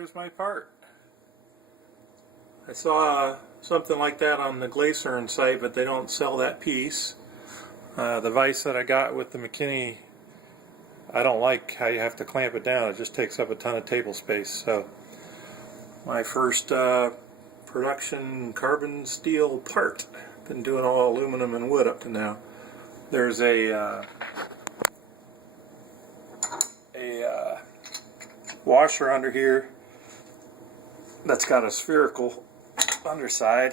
there is my part. I saw something like that on the Glacern site, but they don't sell that piece. The vise that I got with the McKinney, I don't like how you have to clamp it down. It just takes up a ton of table space. So my first production carbon steel part. Been doing all aluminum and wood up to now. There's a washer under here that's got a spherical underside.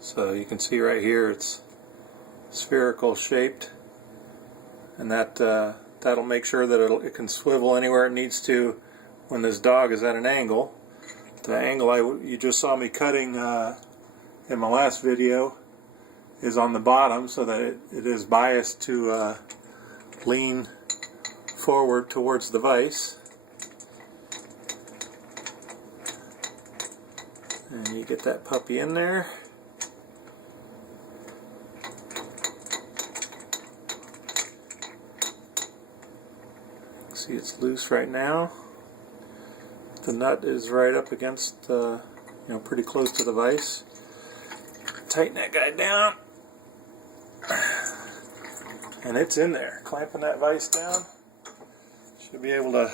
So you can see right here it's spherical shaped, and that'll make sure that it can swivel anywhere it needs to when this dog is at an angle. The angle you just saw me cutting in my last video is on the bottom, so that it is biased to lean forward towards the vise. And you get that puppy in there. See, it's loose right now. The nut is right up against, pretty close to the vise. Tighten that guy down, and it's in there. Clamping that vise down. Should be able to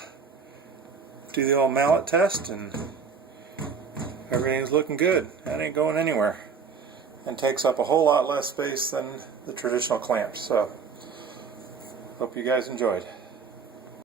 do the old mallet test, and everything's looking good. That ain't going anywhere, and takes up a whole lot less space than the traditional clamps. So, hope you guys enjoyed.